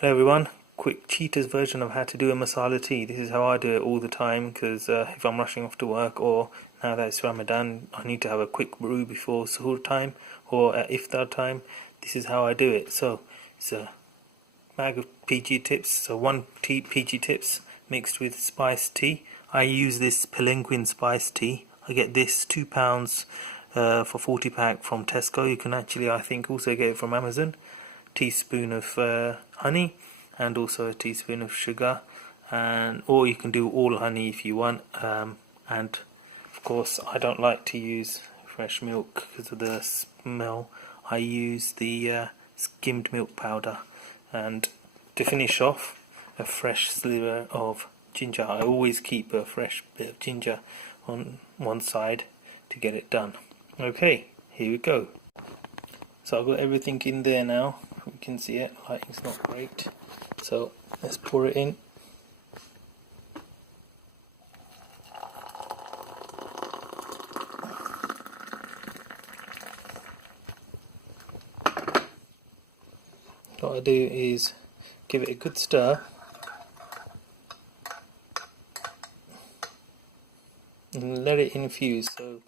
Hello everyone, quick cheater's version of how to do a masala tea. This is how I do it all the time because if I'm rushing off to work or now that it's Ramadan, I need to have a quick brew before suhoor time or at iftar time. This is how I do it. So it's a bag of PG tips, so one PG tips mixed with spice tea. I use this Palanquin spice tea. I get this £2 for 40 pack from Tesco. You can actually, I think, also get it from Amazon. Teaspoon of honey and also a teaspoon of sugar, and or you can do all honey if you want, and of course I don't like to use fresh milk because of the smell. I use the skimmed milk powder, and to finish off, a fresh sliver of ginger. I always keep a fresh bit of ginger on one side to get it done. Okay, here we go. So I've got everything in there now. You can see it, lighting's not great. So let's pour it in. What I do is give it a good stir and let it infuse. So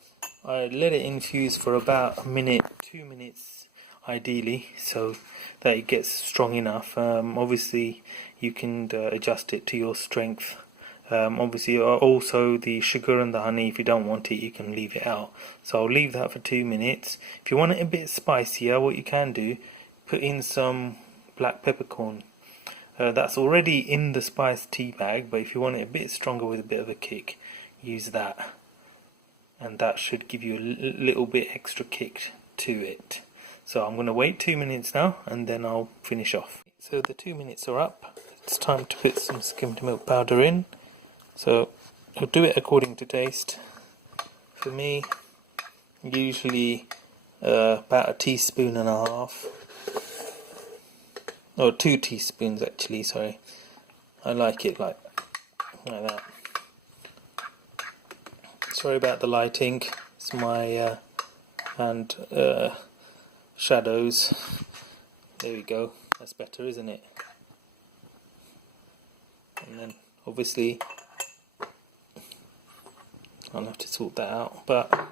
I let it infuse for about a minute, 2 minutes ideally, so that it gets strong enough. Obviously you can adjust it to your strength. Obviously also the sugar and the honey, if you don't want it you can leave it out. So I'll leave that for 2 minutes. If you want it a bit spicier, what you can do, put in some black peppercorn. That's already in the spice tea bag, but if you want it a bit stronger with a bit of a kick, use that, and that should give you a little bit extra kick to it. So I'm going to wait 2 minutes now and then I'll finish off. So the 2 minutes are up. It's time to put some skimmed milk powder in. So I'll do it according to taste. For me, usually about a teaspoon and a half. Or 2 teaspoons actually, sorry. I like it like that. Sorry about the lighting. It's my and shadows. There we go. That's better, isn't it? And then obviously I'll have to sort that out. But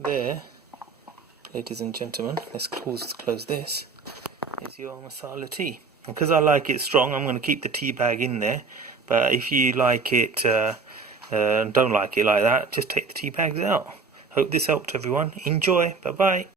there, ladies and gentlemen, let's close this. Is your masala tea. And because I like it strong, I'm going to keep the tea bag in there. But if you like it, don't like it like that, just take the tea bags out. Hope this helped everyone. Enjoy. Bye bye.